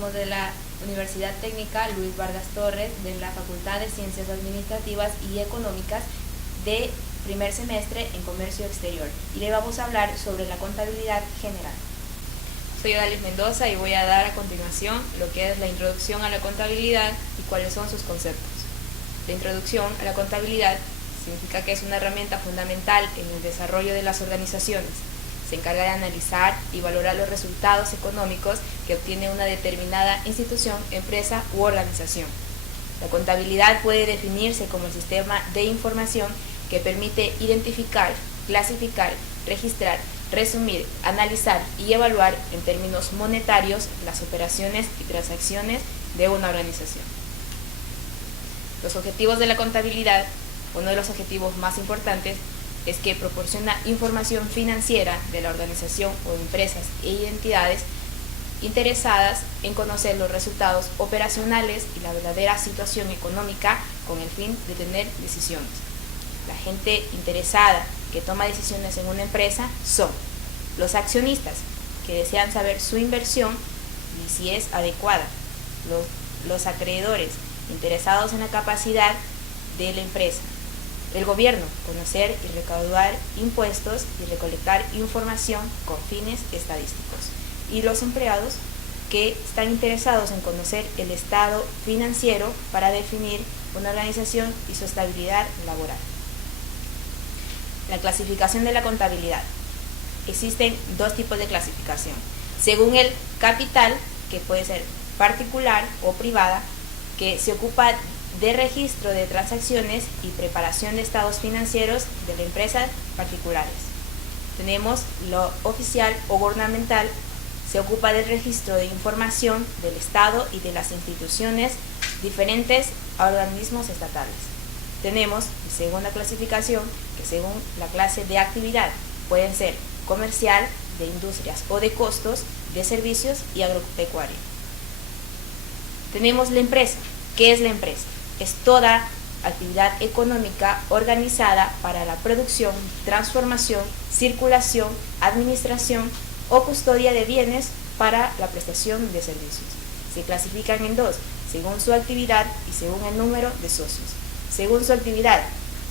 somos de la Universidad Técnica Luis Vargas Torres, de la Facultad de Ciencias Administrativas y Económicas de primer semestre en Comercio Exterior, y le vamos a hablar sobre la contabilidad general. Soy Odalis Mendoza y voy a dar a continuación lo que es la introducción a la contabilidad y cuáles son sus conceptos. La introducción a la contabilidad significa que es una herramienta fundamental en el desarrollo de las organizaciones. Se encarga de analizar y valorar los resultados económicos que obtiene una determinada institución, empresa u organización. La contabilidad puede definirse como el sistema de información que permite identificar, clasificar, registrar, resumir, analizar y evaluar en términos monetarios las operaciones y transacciones de una organización. Los objetivos de la contabilidad, uno de los objetivos más importantes, es que proporciona información financiera de la organización o empresas e entidades interesadas en conocer los resultados operacionales y la verdadera situación económica con el fin de tener decisiones. La gente interesada que toma decisiones en una empresa son los accionistas, que desean saber su inversión y si es adecuada, los acreedores, interesados en la capacidad de la empresa, el gobierno, conocer y recaudar impuestos y recolectar información con fines estadísticos, y los empleados, que están interesados en conocer el estado financiero para definir una organización y su estabilidad laboral. La clasificación de la contabilidad. Existen dos tipos de clasificación. Según el capital, que puede ser particular o privada, que se ocupa de registro de transacciones y preparación de estados financieros de las empresas particulares. Tenemos lo oficial o gubernamental, se ocupa del registro de información del Estado y de las instituciones diferentes a organismos estatales. Tenemos la segunda clasificación, que según la clase de actividad pueden ser comercial, de industrias o de costos, de servicios y agropecuaria. Tenemos la empresa. ¿Qué es la empresa? Es toda actividad económica organizada para la producción, transformación, circulación, administración o custodia de bienes para la prestación de servicios. Se clasifican en dos, según su actividad y según el número de socios. Según su actividad,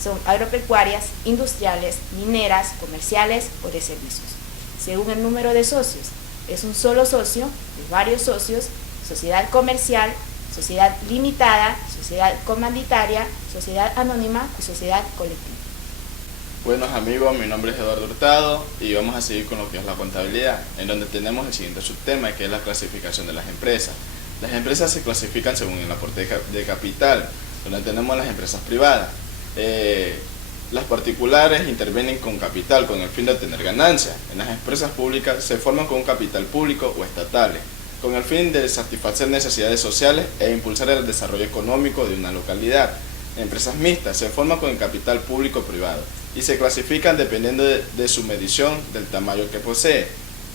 son agropecuarias, industriales, mineras, comerciales o de servicios. Según el número de socios, es un solo socio, de varios socios, sociedad comercial, sociedad limitada, sociedad comanditaria, sociedad anónima y sociedad colectiva. Buenos amigos, mi nombre es Eduardo Hurtado y vamos a seguir con lo que es la contabilidad, en donde tenemos el siguiente subtema, que es la clasificación de las empresas. Las empresas se clasifican según el aporte de capital, donde tenemos las empresas privadas. Las particulares intervienen con capital con el fin de obtener ganancias. En las empresas públicas se forman con un capital público o estatales, con el fin de satisfacer necesidades sociales e impulsar el desarrollo económico de una localidad. Empresas mixtas se forman con el capital público o privado y se clasifican dependiendo de su medición del tamaño que posee,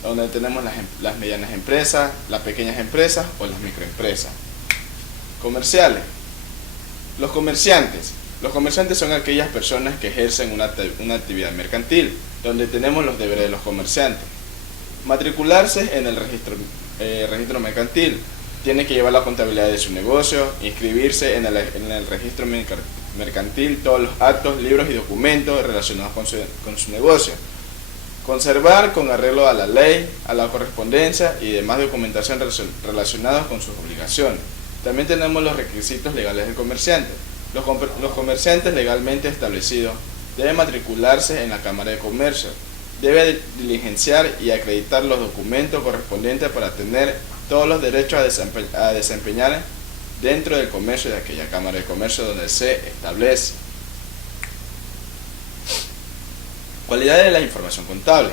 donde tenemos las medianas empresas, las pequeñas empresas o las microempresas. Comerciales. Los comerciantes son aquellas personas que ejercen una actividad mercantil, donde tenemos los deberes de los comerciantes. Matricularse en el registro mercantil, tiene que llevar la contabilidad de su negocio, inscribirse en el registro mercantil todos los actos, libros y documentos relacionados con su negocio, conservar con arreglo a la ley, a la correspondencia y demás documentación relacionados con sus obligaciones. También tenemos los requisitos legales del comerciante. Los comerciantes legalmente establecidos deben matricularse en la Cámara de Comercio, debe diligenciar y acreditar los documentos correspondientes para tener todos los derechos a desempeñar dentro del comercio de aquella Cámara de Comercio donde se establece. Cualidades de la información contable.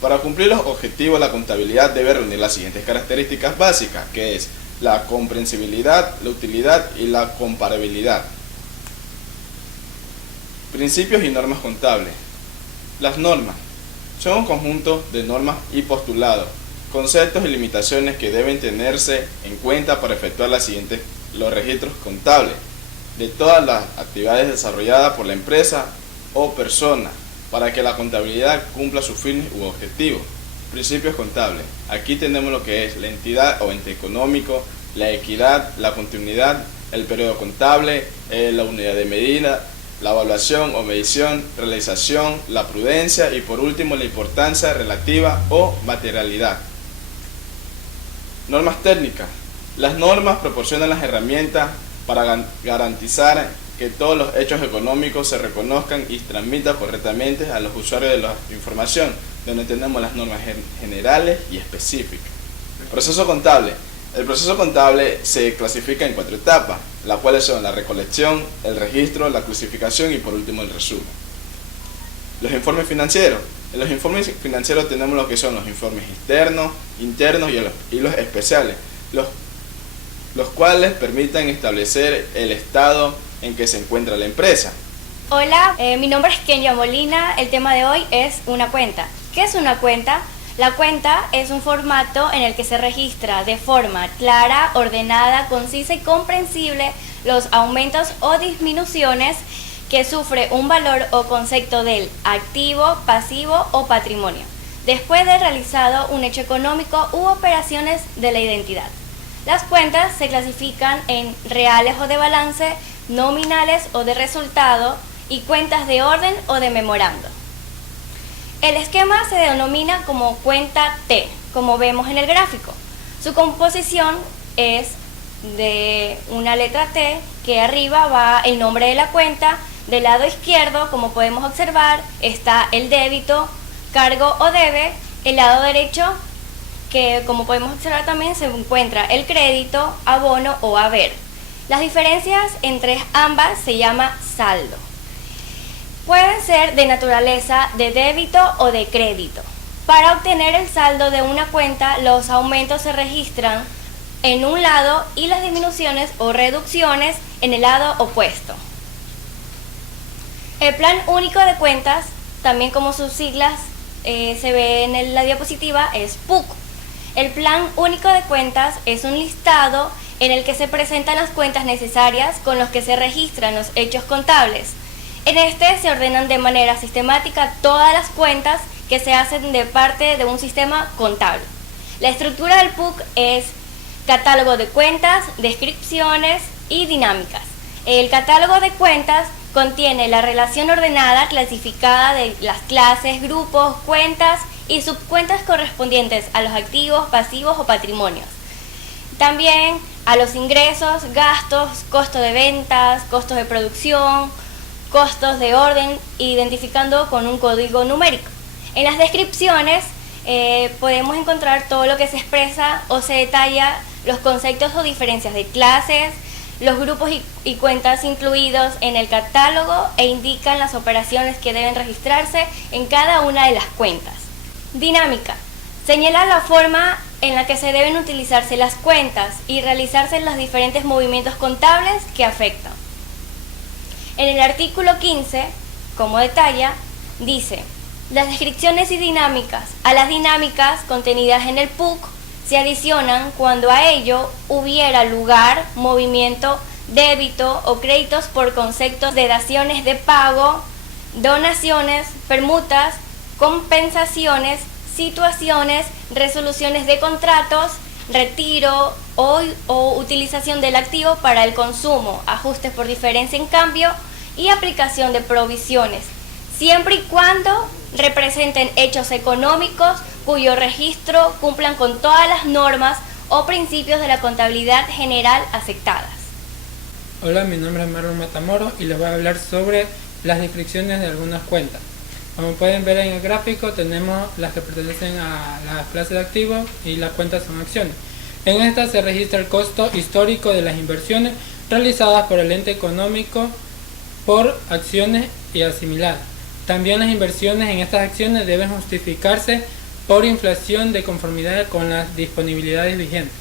Para cumplir los objetivos, la contabilidad debe reunir las siguientes características básicas, que es la comprensibilidad, la utilidad y la comparabilidad. Principios y normas contables. Las normas son un conjunto de normas y postulados, conceptos y limitaciones que deben tenerse en cuenta para efectuar los registros contables de todas las actividades desarrolladas por la empresa o persona, para que la contabilidad cumpla sus fines u objetivos. Principios contables. Aquí tenemos lo que es la entidad o ente económico, la equidad, la continuidad, el periodo contable, la unidad de medida, la evaluación o medición, realización, la prudencia y por último la importancia relativa o materialidad. Normas técnicas. Las normas proporcionan las herramientas para garantizar que todos los hechos económicos se reconozcan y transmitan correctamente a los usuarios de la información, donde tenemos las normas generales y específicas. Proceso contable. El proceso contable se clasifica en 4 etapas, las cuales son la recolección, el registro, la clasificación y por último el resumen. Los informes financieros. En los informes financieros tenemos lo que son los informes externos, internos y los especiales, los cuales permiten establecer el estado en que se encuentra la empresa. Hola, mi nombre es Kenya Molina. El tema de hoy es una cuenta. ¿Qué es una cuenta? La cuenta es un formato en el que se registra de forma clara, ordenada, concisa y comprensible los aumentos o disminuciones que sufre un valor o concepto del activo, pasivo o patrimonio, después de realizado un hecho económico u operaciones de la identidad. Las cuentas se clasifican en reales o de balance, nominales o de resultado y cuentas de orden o de memorando. El esquema se denomina como cuenta T, como vemos en el gráfico. Su composición es de una letra T, que arriba va el nombre de la cuenta. Del lado izquierdo, como podemos observar, está el débito, cargo o debe. El lado derecho, que como podemos observar también, se encuentra el crédito, abono o haber. Las diferencias entre ambas se llama saldo. Pueden ser de naturaleza de débito o de crédito. Para obtener el saldo de una cuenta, los aumentos se registran en un lado y las disminuciones o reducciones en el lado opuesto. El Plan Único de Cuentas, también como sus siglas se ve en la diapositiva, es PUC. El Plan Único de Cuentas es un listado en el que se presentan las cuentas necesarias con los que se registran los hechos contables. En este se ordenan de manera sistemática todas las cuentas que se hacen de parte de un sistema contable. La estructura del PUC es catálogo de cuentas, descripciones y dinámicas. El catálogo de cuentas contiene la relación ordenada clasificada de las clases, grupos, cuentas y subcuentas correspondientes a los activos, pasivos o patrimonios. También a los ingresos, gastos, costo de ventas, costos de producción, costos de orden, identificando con un código numérico. En las descripciones podemos encontrar todo lo que se expresa o se detalla los conceptos o diferencias de clases, los grupos y cuentas incluidos en el catálogo e indican las operaciones que deben registrarse en cada una de las cuentas. Dinámica. Señala la forma en la que se deben utilizarse las cuentas y realizarse los diferentes movimientos contables que afectan. En el artículo 15, como detalla, dice: las descripciones y dinámicas. A las dinámicas contenidas en el PUC se adicionan cuando a ello hubiera lugar movimiento, débito o créditos por conceptos de daciones de pago, donaciones, permutas, compensaciones, situaciones, resoluciones de contratos, retiro o utilización del activo para el consumo, ajustes por diferencia en cambio y aplicación de provisiones, siempre y cuando representen hechos económicos cuyo registro cumplan con todas las normas o principios de la contabilidad general aceptadas. Hola, mi nombre es Marlon Matamoro y les voy a hablar sobre las descripciones de algunas cuentas. Como pueden ver en el gráfico, tenemos las que pertenecen a la clase de activos y las cuentas son acciones. En esta se registra el costo histórico de las inversiones realizadas por el ente económico por acciones y asimiladas. También las inversiones en estas acciones deben justificarse por inflación de conformidad con las disponibilidades vigentes.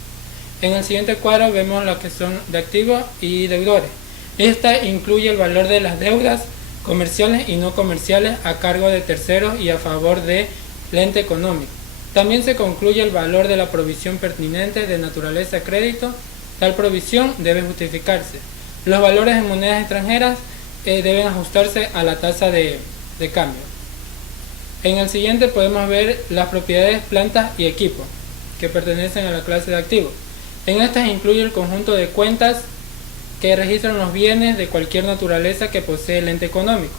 En el siguiente cuadro vemos lo que son de activos y deudores. Esta incluye el valor de las deudas comerciales y no comerciales a cargo de terceros y a favor del ente económico. También se concluye el valor de la provisión pertinente de naturaleza crédito. Tal provisión debe justificarse. Los valores en monedas extranjeras deben ajustarse a la tasa de cambio. En el siguiente podemos ver las propiedades, plantas y equipos que pertenecen a la clase de activos. En estas incluye el conjunto de cuentas que registran los bienes de cualquier naturaleza que posee el ente económico.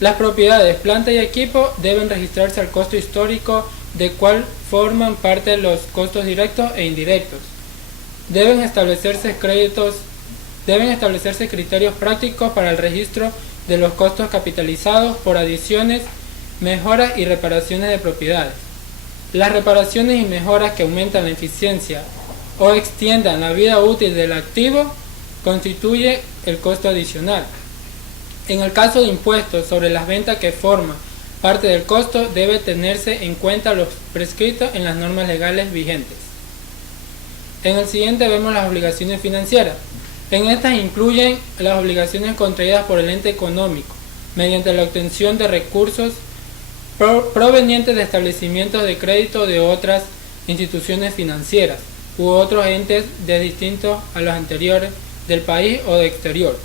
Las propiedades, planta y equipo deben registrarse al costo histórico, de cual forman parte los costos directos e indirectos. Deben establecerse criterios prácticos para el registro de los costos capitalizados por adiciones, mejoras y reparaciones de propiedades. Las reparaciones y mejoras que aumentan la eficiencia o extiendan la vida útil del activo constituye el costo adicional. En el caso de impuestos sobre las ventas que forman parte del costo, debe tenerse en cuenta los prescritos en las normas legales vigentes. En el siguiente vemos las obligaciones financieras. En estas incluyen las obligaciones contraídas por el ente económico mediante la obtención de recursos provenientes de establecimientos de crédito de otras instituciones financieras u otros entes distintos a los anteriores del país o de exterior.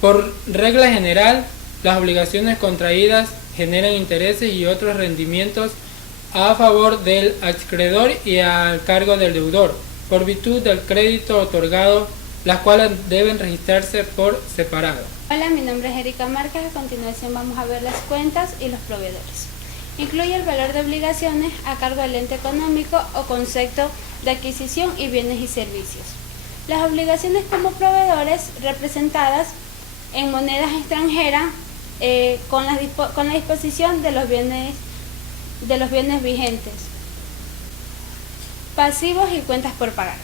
Por regla general, las obligaciones contraídas generan intereses y otros rendimientos a favor del acreedor y al cargo del deudor, por virtud del crédito otorgado, las cuales deben registrarse por separado. Hola, mi nombre es Erika Márquez. A continuación vamos a ver las cuentas y los proveedores. Incluye el valor de obligaciones a cargo del ente económico o concepto de adquisición y bienes y servicios. Las obligaciones como proveedores representadas en monedas extranjeras con la disposición de los bienes vigentes, pasivos y cuentas por pagar.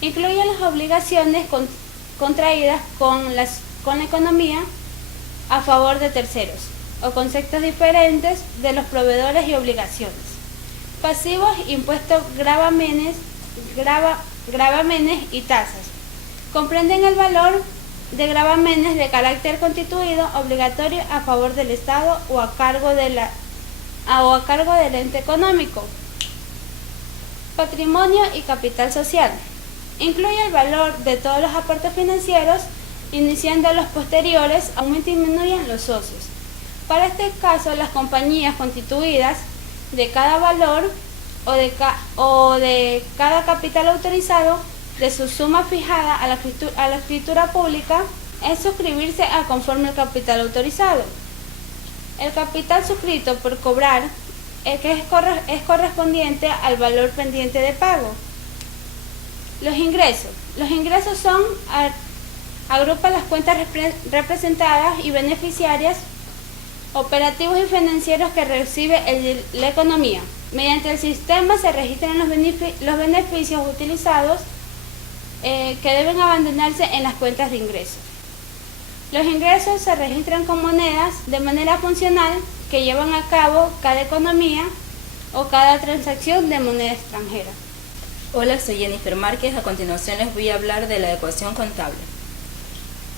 Incluye las obligaciones contraídas con la economía a favor de terceros o conceptos diferentes de los proveedores y obligaciones. Pasivos, impuestos, gravámenes y tasas. Comprenden el valor de gravámenes de carácter constituido obligatorio a favor del Estado o a cargo del ente económico. Patrimonio y capital social. Incluye el valor de todos los aportes financieros, iniciando los posteriores, aumento y disminuyen los socios. Para este caso, las compañías constituidas de cada valor o de cada capital autorizado de su suma fijada a la escritura pública es suscribirse a conforme el capital autorizado. El capital suscrito por cobrar es correspondiente al valor pendiente de pago. Los ingresos. Los ingresos son agrupa las cuentas representadas y beneficiarias operativos y financieros que recibe la economía. Mediante el sistema se registran los beneficios utilizados que deben abandonarse en las cuentas de ingresos. Los ingresos se registran con monedas de manera funcional que llevan a cabo cada economía o cada transacción de moneda extranjera. Hola, soy Jennifer Márquez. A continuación les voy a hablar de la ecuación contable.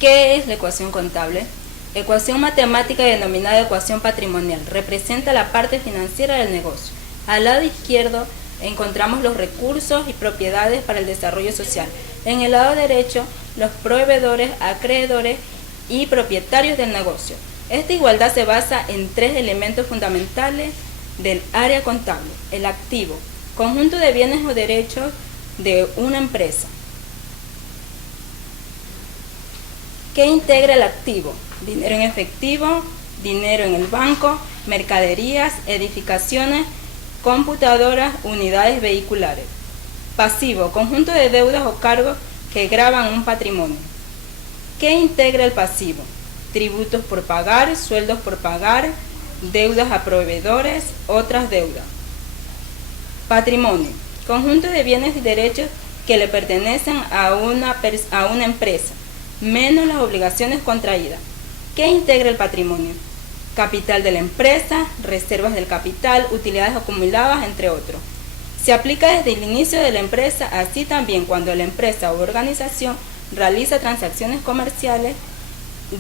¿Qué es la ecuación contable? Ecuación matemática denominada ecuación patrimonial. Representa la parte financiera del negocio. Al lado izquierdo encontramos los recursos y propiedades para el desarrollo social. En el lado derecho, los proveedores, acreedores y propietarios del negocio. Esta igualdad se basa en tres elementos fundamentales del área contable: el activo, conjunto de bienes o derechos de una empresa. ¿Qué integra el activo? Dinero en efectivo, dinero en el banco, mercaderías, edificaciones, computadoras, unidades vehiculares. Pasivo, conjunto de deudas o cargos que gravan un patrimonio. ¿Qué integra el pasivo? Tributos por pagar, sueldos por pagar, deudas a proveedores, otras deudas. Patrimonio, conjunto de bienes y derechos que le pertenecen a una empresa, menos las obligaciones contraídas. ¿Qué integra el patrimonio? Capital de la empresa, reservas del capital, utilidades acumuladas, entre otros. Se aplica desde el inicio de la empresa, así también cuando la empresa u organización realiza transacciones comerciales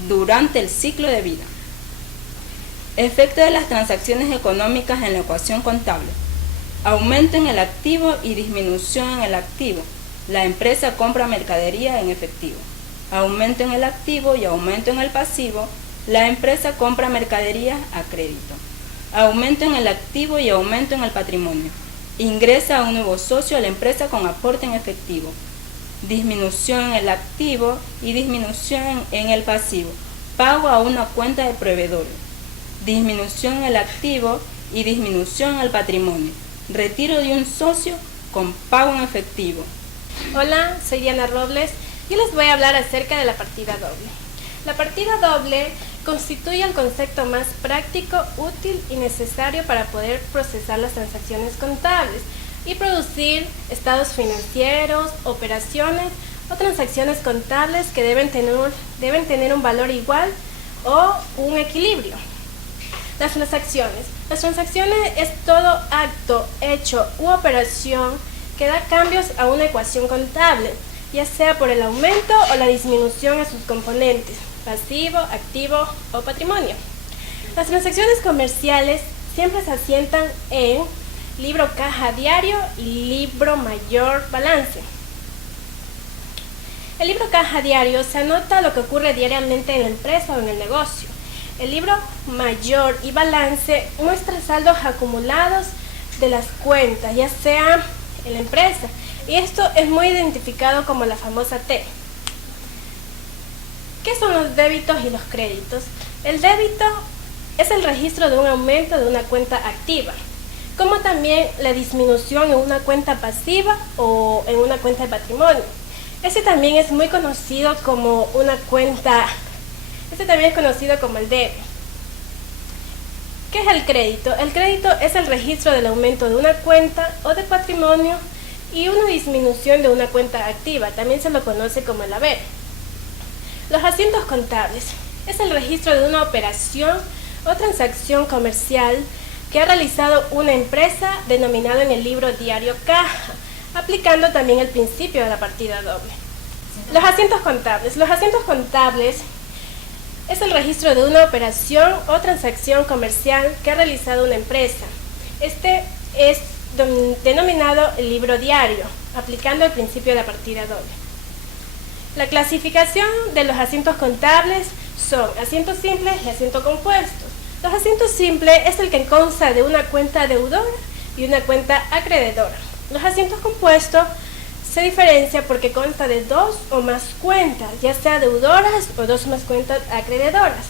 durante el ciclo de vida. Efecto de las transacciones económicas en la ecuación contable. Aumento en el activo y disminución en el activo. La empresa compra mercadería en efectivo. Aumento en el activo y aumento en el pasivo. La empresa compra mercadería a crédito. aumento en el activo y aumento en el patrimonio. Ingresa a un nuevo socio a la empresa con aporte en efectivo. Disminución en el activo y disminución en el pasivo. Pago a una cuenta de proveedores. Disminución en el activo y disminución en el patrimonio. Retiro de un socio con pago en efectivo. Hola, soy Diana Robles y les voy a hablar acerca de la partida doble. La partida doble constituye el concepto más práctico, útil y necesario para poder procesar las transacciones contables y producir estados financieros, operaciones o transacciones contables que deben tener un valor igual o un equilibrio. Las transacciones es todo acto, hecho u operación que da cambios a una ecuación contable, ya sea por el aumento o la disminución a sus componentes, pasivo, activo o patrimonio. Las transacciones comerciales siempre se asientan en libro caja diario y libro mayor balance. El libro caja diario se anota lo que ocurre diariamente en la empresa o en el negocio. El libro mayor y balance muestra saldos acumulados de las cuentas, ya sea en la empresa, y esto es muy identificado como la famosa T. ¿Qué son los débitos y los créditos? El débito es el registro de un aumento de una cuenta activa, como también la disminución en una cuenta pasiva o en una cuenta de patrimonio. Este también es muy conocido como el debe. ¿Qué es el crédito? El crédito es el registro del aumento de una cuenta o de patrimonio y una disminución de una cuenta activa, también se lo conoce como el haber. Los asientos contables es el registro de una operación o transacción comercial que ha realizado una empresa denominado en el libro diario caja, aplicando también el principio de la partida doble. Los asientos contables es el registro de una operación o transacción comercial que ha realizado una empresa. Este es denominado el libro diario, aplicando el principio de la partida doble. La clasificación de los asientos contables son asientos simples y asientos compuestos. Los asientos simples es el que consta de una cuenta deudora y una cuenta acreedora. Los asientos compuestos se diferencia porque consta de dos o más cuentas, ya sea deudoras o dos o más cuentas acreedoras.